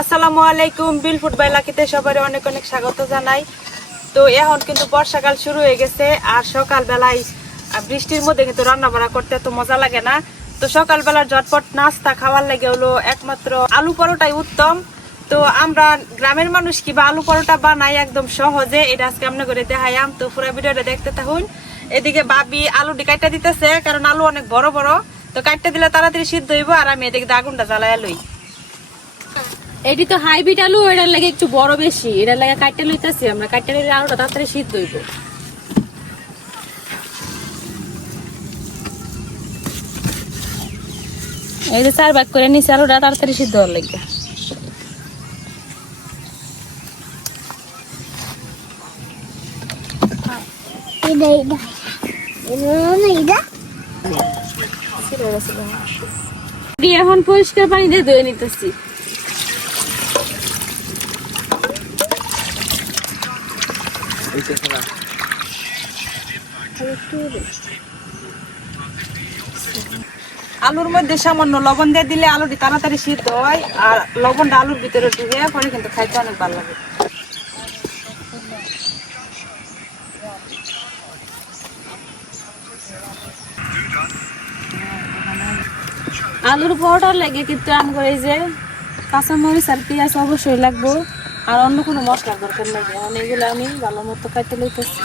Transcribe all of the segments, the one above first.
আসসালামু আলাইকুম। বিল food by লাকিতে সবাই অনেক অনেক স্বাগত জানাই। তো এখন কিন্তু বর্ষাকাল শুরু হয়ে গেছে, আর সকালবেলায় বৃষ্টির মধ্যে কিন্তু রান্না বান্না করতে এত মজা লাগে না। তো সকালবেলার ঝটপট নাস্তা খাওয়ার লাগে হলো একমাত্র আলু পরোটাই উত্তম। তো আমরা গ্রামের মানুষ কিবা আলু পরোটা বানাই একদম সহজে, এটা আজকে আমরা করে দেখাইয়াম। তো পুরো ভিডিওটা দেখতে থাকুন। এদিকে বাবি আলুটি কাটটা দিতেছে, কারণ আলু অনেক বড় বড়, তো কাটটা দিলে তাড়াতাড়ি সিদ্ধ হইব। আর আমি এদিকে আগুনটা জ্বালাইয়া লই। এটি তো হাইব্রিড আলু, এটার লাগে একটু বড় বেশি, এটার লাগে কাটতে লইতেছি আমরা। কাটতে লইলে আলুটা তাড়াতাড়ি সিদ্ধ হইব। এই যে 4 ভাগ করে নিচে আলুটা তাড়াতাড়ি সিদ্ধ হওয়ার লাগে। এখন পরিষ্কার পানি দিয়ে ধুয়ে নিতেছি। আলুর মধ্যে সামান্য লবণ দিয়ে দিলে আলুটি তাড়াতাড়ি সিদ্ধ হয়, আর লবণটা আলুর ভিতরে ঢুকে পরে কিন্তু খাইতে অনেক ভালো লাগে। আলুর পরোটার লাগে কিন্তু আমার এই যে কাঁচামরিচ আর পেঁয়াজ অবশ্যই লাগবো, আর অন্য কোনো মশলার দরকার লাগে। এগুলো আমি ভালো মতো কাটতে লইতেছি।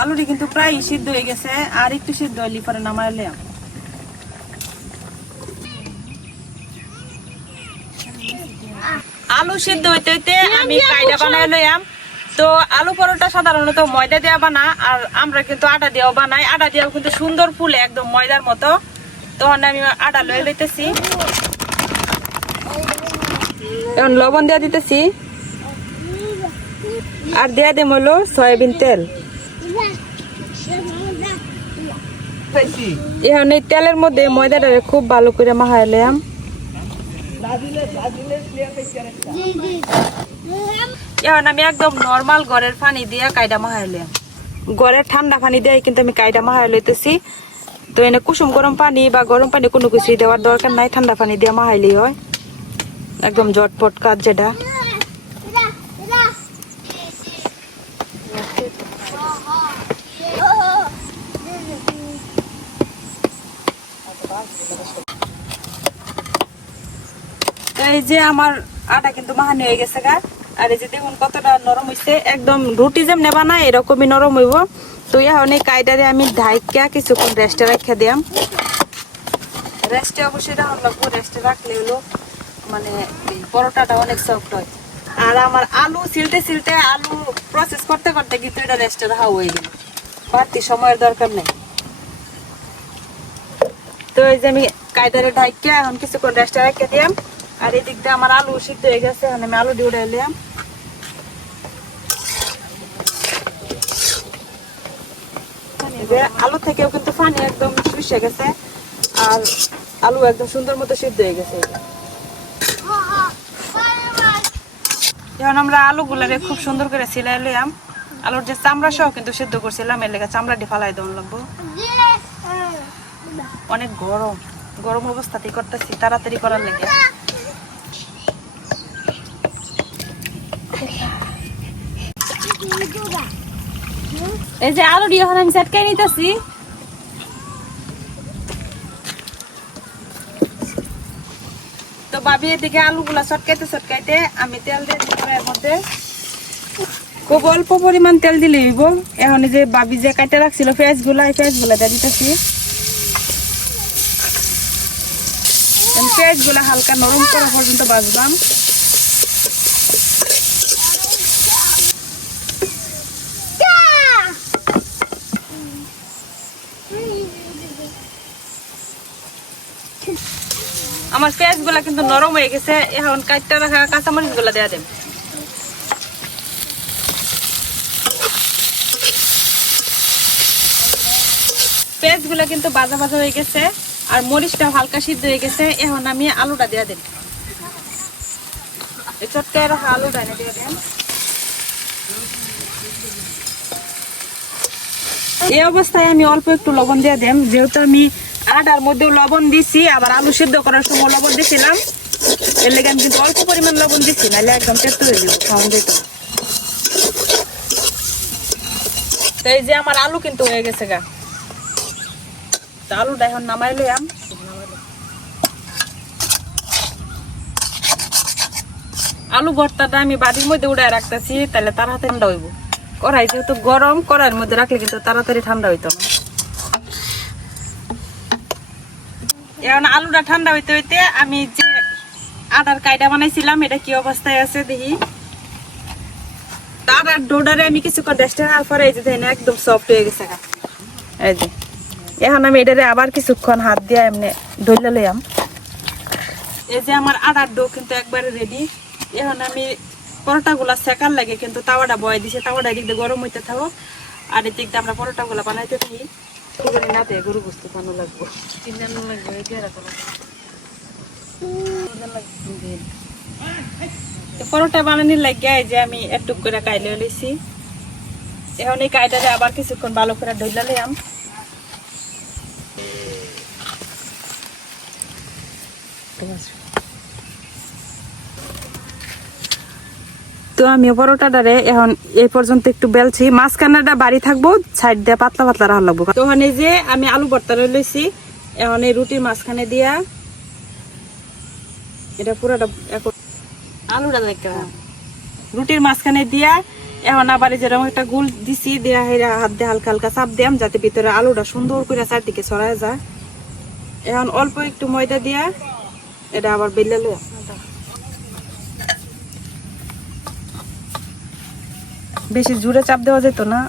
আলুটি কিন্তু প্রায় সিদ্ধ হয়ে গেছে, আর একটু সিদ্ধ হইলে পরে নামাইলে। আলু সিদ্ধ হইতে হইতে আমি কাইডা বানাই লইয়াম। তো আলু পরোটা সাধারণত ময়দা দেওয়া বানা, আর আমরা কিন্তু আটা দিয়েও বানাই। আটা দিয়েও কিন্তু সুন্দর ফুলে একদম ময়দার মতো। তখন আমি আটা লয়ে লইতেছি, এখন লবণ দেওয়া দিতেছি, আর দেয়া দেম হলো সয়াবিন তেল। এখন এই তেলের মধ্যে ময়দাটা খুব ভালো করে মাখাইলাম। এখন আমি একদম নর্মাল ঘরের পানি দিয়ে কাইডা মাখাইলাম। ঘরের ঠান্ডা পানি দিয়ে কিন্তু আমি কাইডা মাখাই লইতেছি। তো এনে কুসুম গরম পানি বা গরম পানি কোনো কিছু দেওয়ার দরকার নাই, ঠান্ডা পানি দিয়ে মাখাইলেই হয়। একদম ঝটপট কাজ যেটা। এই যে আমার আটা কিন্তু মাখানি হয়ে গেছে গা, আর এই যে দেখুন কতটা নরম হয়েছে, একদম রুটি যেমন বানায় এরকমই নরম হইব। তো এখন এই কাইডারে আমি ঢাইকা কিছুক্ষণ রেস্টে রাখা দিয়াম। রেস্টে অবশ্যই রাখা লাগবো, রেস্টে রাখলে হলো মানে পরোটাটা অনেক সফট হয়। আর আমার আলু ছিলতে ছিলতে আলু প্রসেস করতে করতে কিন্তু এটা রেস্টে রাখা হয়ে গেল, বাড়তি সময়ের দরকার নেই। তো এই যে আমি কাইডারে ঢাইকা এখন কিছুক্ষণ রেস্টে রাখা দিয়াম। আর এই দিক দিয়ে আমার আলু সিদ্ধ হয়ে গেছে, এখন আমি আলু দিয়ে উঠে এলাম। আলু থেকেও কিন্তু পানি একদম শুষে গেছে, আর আলু একদম সুন্দর মতো সিদ্ধ হয়ে গেছে। এখন আমরা আলুগুলারে খুব সুন্দর করে সিলাই লইয়াম। আলুর যে চামড়া সহ কিন্তু সিদ্ধ করছিলাম, এর লেগে চামড়াটি ফালাই দেওয়া লাগবো। অনেক গরম, গরম অবস্থাতেই করতেছি, তাড়াতাড়ি করার লেগে। এই যে আলুটি এখন আমি চটকাই নিতেছি। তো ভাবি এদিকে আলুগুলা চটকাইতে চটকাইতে আমি তেল দিয়ে দিলাম এর মধ্যে। খুব অল্প পরিমাণ তেল দিলে হইব। এখন যে ভাবি যে কাটে রাখছিল পেঁয়াজগুলা, এই পেঁয়াজগুলা দিয়ে দিতেছি। পেঁয়াজগুলা হালকা নরম করা পর্যন্ত ভাজলাম। আমার পেঁয়াজগুলা কিন্তু নরম হয়ে গেছে, এখন কাটটা রাখা কাঁচামরিচগুলা দেয়া দেব। পেঁয়াজগুলো কিন্তু ভাজা ভাজা হয়ে গেছে আর মরিচটাও হালকা সিদ্ধ হয়ে গেছে। এখন আমি আলুটা দিয়ে দিই, এই ছোট্ট এরকম আলুটা এনে দিয়ে দেন। এই অবস্থায় আমি অল্প একটু লবণ দিয়ে দেন, যেহেতু আমি আটার মধ্যে লবণ দিছি, আবার আলু সিদ্ধ করার সময় লবণ দিছিলাম, এর লেগে আমি কিন্তু অল্প পরিমাণ লবণ দিচ্ছি, নাহলে একদম তেতো হয়ে যাবো, খাওয়ান যেত। তো এই যে আমার আলু কিন্তু হয়ে গেছে গা, তো আলুটা এখন নামাই লইয়াম। আলু ভর্তাটা আমি বাড়ির মধ্যে উড়ায় রাখতেছি, তাহলে তাড়াতাড়ি ঠান্ডা হইব। কড়াই যেহেতু গরম, কড়াইয়ের মধ্যে রাখলে কিন্তু তাড়াতাড়ি ঠান্ডা হইতো না। এখন আলুটা ঠান্ডা হইতে হইতে আমি যে আটার কাইটা বানাইছিলাম এটা কি অবস্থায় আছে দেখি। আটার ডোডারে আমি কিছুক্ষণ রেস্টে রাখার পরে এই যে দেখেন একদম সফট হয়ে গেছে। এই যে এখন আমি এটারে আবার কিছুক্ষণ হাত দিয়ে এমনি ডলে লইয়াম। এই যে আমার আটার ডো কিন্তু একবারে রেডি। এখন আমি পরোটাগুলা সেকার লাগে কিন্তু তাওয়াটা বয় দিছে, তাওয়াটা এদিক দিয়ে গরম হইতে থাকো আর এদিক দিয়ে আমরা পরোটাগুলা বানাইতে থাকি। না দেয় গরু বস্তু বানো লাগবো, তিনজন লাগবে। পরোটা বানানোর লাগে এই যে আমি একটু করে কাইলে লইছি। এখন এই কাইটারে আবার কিছুক্ষণ ভালো করে ঢইলা লইয়াম। তো আমি পরোটাটারে এখন এই পর্যন্ত একটু বেলছি, মাঝখানেটা বাড়ি থাকবো, সাইড দিয়ে পাতলা পাতলা রাখা লাগবো। তখন এই যে আমি আলু ভর্তা লইছি, এখন এই রুটির মাঝখানে দিয়া এটা পুরোটা আলুটা দেখা রুটির মাঝখানে দিয়া এখন আবার যেরকম একটা গুল দিছি দিয়া হাত দিয়ে হালকা হালকা চাপ দিয়াম, যাতে ভিতরে আলুটা সুন্দর করে চারদিকে ছড়ায় যায়। এখন অল্প একটু ময়দা দিয়া এটা আবার বেলে লইয়া, বেশি জোরে চাপ দেওয়া যেত না।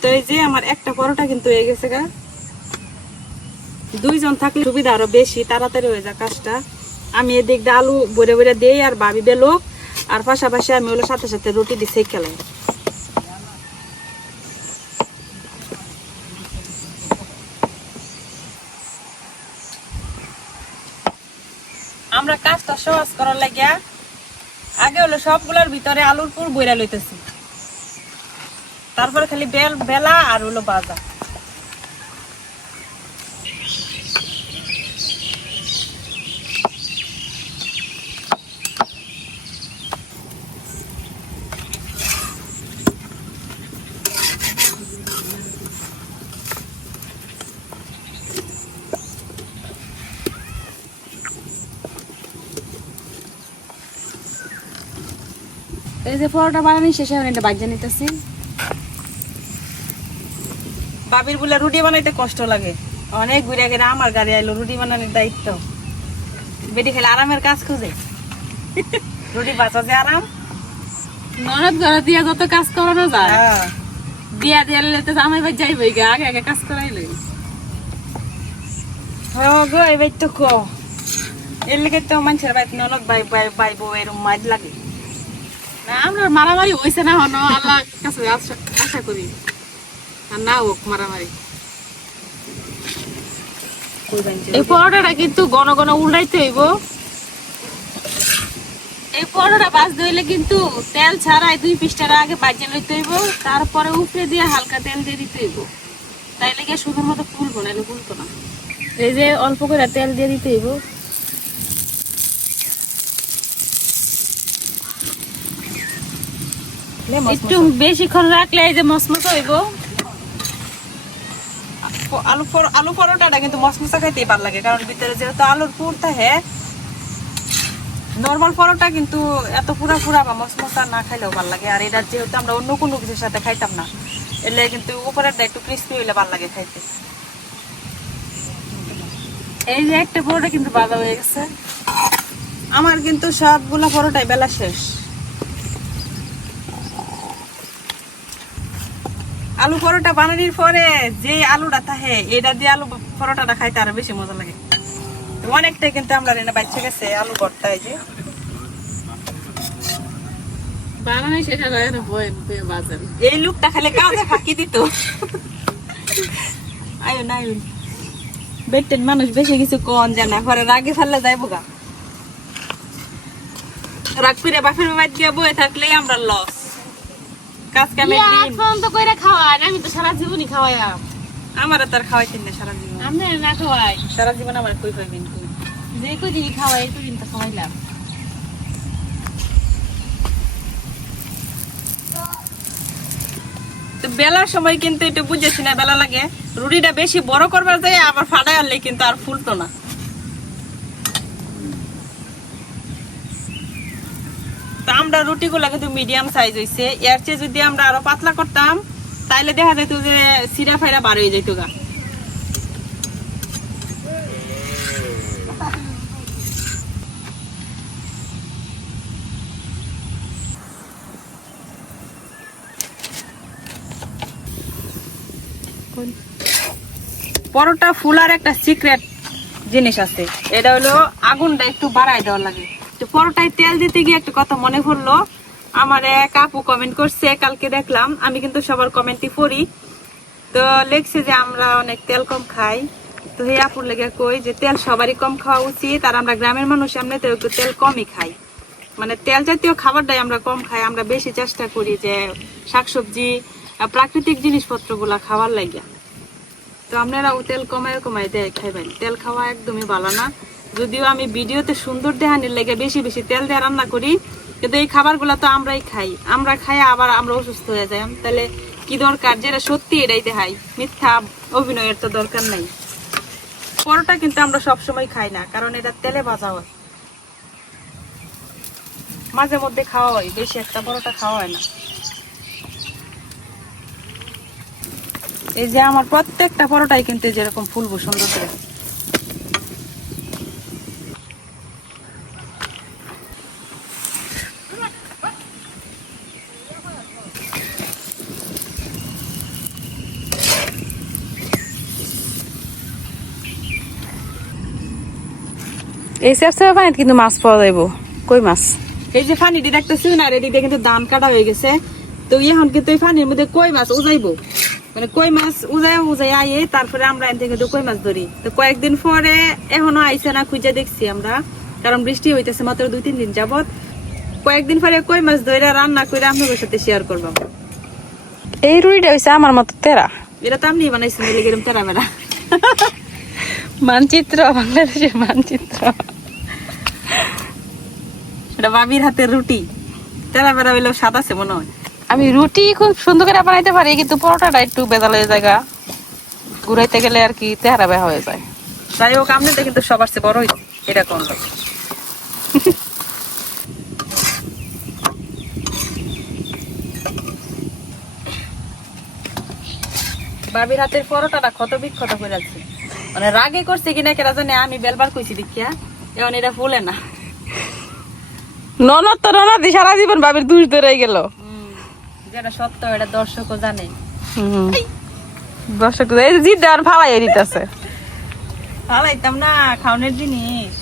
তো এই যে আমার একটা পরোটা কিন্তু হয়ে গেছে গা। দুইজন থাকলে সুবিধা আরো বেশি, তাড়াতাড়ি হয়ে যায় কাজটা। আমি এদিক দিয়ে আলু বরে বরে দেই আর ভাবি বেলোক, আর পাশাপাশি আমি হলো সাথে সাথে রুটি দিয়ে সেক খেলাই। আমরা কাজটা সহজ করার লাগিয়া আগে হলো সবগুলোর ভিতরে আলুর পুর বইরা লইতেছি, তারপরে খালি বেলা আর হলো ভাজা। এই যে পরোটা বানানি শেষে আমি এটা বাজিয়ে নিতেছি। বাবির বলে রুটি বানাইতে কষ্ট লাগে, অনেক ঘুরে গেলে আমার গাড়ি আইলো রুটি বানানোর দায়িত্ব। বেটি খেলে আরামের কাজ খুঁজে, রুটি বাঁচা যে আরাম। ননদ ঘরে দিয়া যত কাজ করানো যায়, বিয়া দিয়ে তো জামাই ভাই যাইবই গা, আগে আগে কাজ করাই লই। গো এবার তো কো এর লেগে তো মানুষের বাড়িতে ননদ ভাই ভাই ভাই বউ এরকম মাঝ লাগে না। আমরা মারামারি হয়েছে না হনো, আল্লাহ কাছে আশা করি আর না হোক মারামারি। এই পরোটাটা কিন্তু ঘন ঘন উল্টাইতে হইব। এই পরোটা ভাজতে হইলে কিন্তু তেল ছাড়াই 2 পৃষ্ঠার আগে ভাজিয়ে লইতে হইব, তারপরে উপরে দিয়ে হালকা তেল দিয়ে দিতে হইব, তাইলে গিয়ে সুন্দর মতো ফুলবো, নাহলে ফুলতো না। এই যে অল্প করে তেল দিয়ে দিতে হইব। একটু বেশিক্ষণ রাখলে এই যে মসমস হইব। আলু পরোটাটা কিন্তু মসমসা খাইতেই ভালো লাগে, কারণ ভিতরে যেহেতু আলুর পুর থাকে। নর্মাল পরোটা কিন্তু এত পুরা পুরা বা মসমসা না খাইলেও ভালো লাগে, আর এটা যেহেতু আমরা অন্য কোনো কিছুর সাথে খাইতাম না, এলে কিন্তু উপরেরটা একটু ক্রিস্পি হইলে ভালো লাগে খাইতে। এই যে একটা পরোটা কিন্তু ভাজা হয়ে গেছে। আমার কিন্তু সবগুলো পরোটাই বেলা শেষ। আলু পরোটা বানানোর পরে যে আলুটা থাকে এটা দিয়ে আলু পরোটাটা খাইতে আরো বেশি মজা লাগে। অনেকটাই কিন্তু আমরা বাচ্চা গেছে আলু ভর্তা। এই যে বানানোই শেষ হয় না, বই বাজার এই লোকটা খালি কাজে ফাঁকি দিত। আয়ো না আয়ো, বেটেন মানুষ বেশি কিছু কন জানা, পরে রাগে ফেললে যাইব গা। রাগ করে বাপের বাড়ি দিয়ে বয়ে থাকলে আমরা লস। কাজ কামের দিন তো কইরা খাওয়াই, আমি তো সারা জীবনই খাওয়াই। আমার তার খাওয়াইতেন না সারা জীবন, আমি না খাওয়াই সারা জীবন আমার কই পাইবেন কই? যে কদিনই খাওয়াই এই কদিন তো খাওয়াইলাম। তো বেলার সময় কিন্তু একটু বুঝেছি না, বেলা লাগে রুটিটা বেশি বড় করবার যায়, আবার ফাটাই আনলে কিন্তু আর ফুলতো না। তো আমরা রুটিগুলো কিন্তু মিডিয়াম সাইজ হইছে, এর চেয়ে যদি আমরা আরো পাতলা করতাম তাইলে দেখা যেত যে সিরা ফাইরা বার হয়ে যেত গা। পরোটা ফুলার একটা সিক্রেট জিনিস আছে, এটা হলো আগুনটা একটু বাড়াই দেওয়া লাগে। তো পরোটায় তেল দিতে গিয়ে একটা কথা মনে পড়লো, আমার এক আপু কমেন্ট করছে, কালকে দেখলাম, আমি কিন্তু সবার কমেন্টই পড়ি। তো লেখছে যে আমরা অনেক তেল কম খাই। তো হে আপুর লেগে কই যে তেল সবারই কম খাওয়া উচিত, আর আমরা গ্রামের মানুষ এমনিতে একটু তেল কমই খাই, মানে তেল জাতীয় খাবারটাই আমরা কম খাই। আমরা বেশি চেষ্টা করি যে শাকসবজি প্রাকৃতিক জিনিসপত্র গুলা খাওয়ার লাগে। তো আপনারা তেল কমায় কমায় দেয় খাইবেন, তেল খাওয়া একদমই ভালো না। যদিও আমি ভিডিওতে সুন্দর দেখানোর লেগে বেশি বেশি তেল দিয়ে রান্না করি, কিন্তু এই খাবারগুলো তো আমরাই খাই, আমরা খাই আবার আমরা অসুস্থ হয়ে যাই। তাহলে কি দরকার, যেটা সত্যি এটাই দেখাই, মিথ্যা অভিনয়ের তো দরকার নাই। পরোটা কিন্তু আমরা সবসময় খাই না, কারণ এটা তেলে ভাজা হয়, মাঝে মধ্যে খাওয়া হয়, বেশি একটা পরোটা খাওয়া হয় না। এই যে আমার প্রত্যেকটা পরোটাই কিন্তু যেরকম ফুলবো সুন্দর করে। এই সেপসেপে পানিতে কিন্তু মাছ পাওয়া যাইব, কই মাছ। এই যে পানিটি দেখতেছি না, এদিকে কিন্তু ধান কাটা হয়ে গেছে। তো এখন কিন্তু এই পানির মধ্যে কই মাছ উজাইবো, মানে কই মাছ উজাই আইয়ে তারপরে আমরা এখান থেকে কই মাছ ধরি। তো কয়েকদিন পরে এখনো আইসে না, খুঁজে দেখছি আমরা, কারণ বৃষ্টি হইতেছে মাত্র 2-3 দিন যাবত। কয়েকদিন পরে কই মাছ ধরে রান্না করে আপনাদের সাথে শেয়ার করবো। এই রুইটা হইছে আমার মতো তেরা, এটা তো আমি বানাইছি এরকম তেরা মেরা মানচিত্র, বাংলাদেশের মানচিত্র। এটা বাবির হাতের রুটি, তেরা মেরা হইলেও স্বাদ আছে মনে হয়। আমি রুটি খুব সুন্দর করে বানাইতে পারি, কিন্তু পরোটাটা একটু বেজাল হয়ে যায়, ঘুরাইতে গেলে আর কি তেহারা বেহা হয়ে যায়। যাই হোক, আপনাদের কিন্তু সবার চেয়ে বড় হইছে এটা কোন লোক। বাবির হাতের পরোটাটা ক্ষত বিক্ষত করে আছে, মানে রাগে করছে কিনা কেরা জানে, আমি বেলবার কইছি দেখিয়া, এখন এটা ফুলে না। ননদ তো ননদ সারা জীবন বাবির দুষ ধরে গেল। যেটা সত্য এটা দর্শকও জানে। দর্শক জিদ দেওয়ার ফালাই দিতেছে, ফালাইতাম না, খাওয়ানোর জিনিস।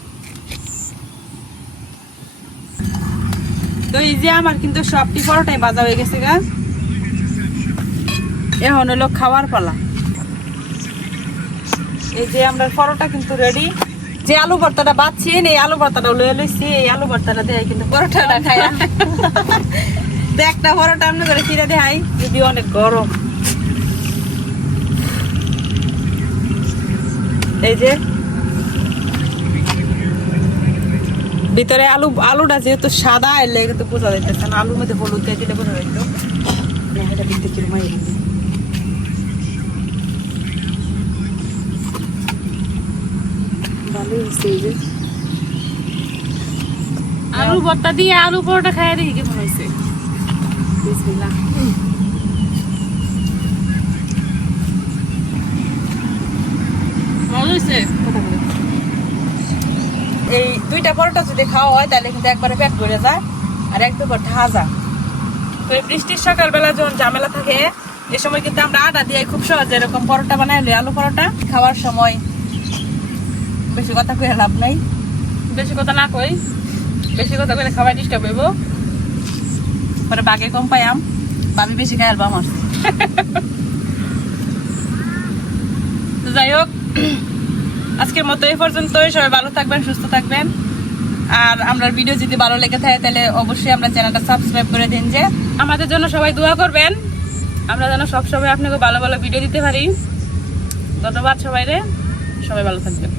তো এই যে আমার কিন্তু সবটি পরোটাই ভাজা হয়ে গেছে গা, এখন হলো খাওয়ার পালা। এই যে আমরা পরোটা কিন্তু রেডি। যে আলু ভর্তাটা বাচ্ছি, এই আলু ভর্তাটা লয়ে লইছি, এই আলু ভর্তাটা দেয় কিন্তু পরোটাটা খাইয়া একটা পরোটা আমরা করে চিরা দেয়, যদি অনেক গরম। এই যে ভিতরে আলুটা যেহেতু সাদা এলে কিন্তু বোঝা যাইতেছে না, আলুর মধ্যে হলুদ দিয়ে দিলে বোঝা যাইতো। এটা দেখতে কিরম আলু ভর্তা দিয়ে আলু পরোটা খাইয়া দেখি কেমন হয়েছে। বিসমিল্লাহ। ভালো হয়েছে। এই দুইটা পরোটা যদি খাওয়া হয় তাহলে কিন্তু একবারে পেট ভরে যায়, আর এক দুবার ঠাজা। তো এই বৃষ্টির সকালবেলা যখন ঝামেলা থাকে, এই সময় কিন্তু আমরা আটা দিয়ে খুব সহজে এরকম পরোটা বানাই লই, আলু পরোটা খাওয়ার সময়। বেশি কথা কয়ে লাভ নাই, বেশি কথা না কই, বেশি কথা কইলে খাবার ডিস্টার্ব হইব। পরে বাগে কম পাইয়াম, ভাবি বেশি খাই আলবা আমার। তো যাই হোক, আজকের মতো এই পর্যন্তই। সবাই ভালো থাকবেন, সুস্থ থাকবেন। আর আমরা ভিডিও যদি ভালো লেগে থাকে তাহলে অবশ্যই আমরা চ্যানেলটা সাবস্ক্রাইব করে দিন। যে আমাদের জন্য সবাই দোয়া করবেন, আমরা যেন সবসময় আপনাকে ভালো ভালো ভিডিও দিতে পারি। ধন্যবাদ সবাই রে, সবাই ভালো থাকবেন।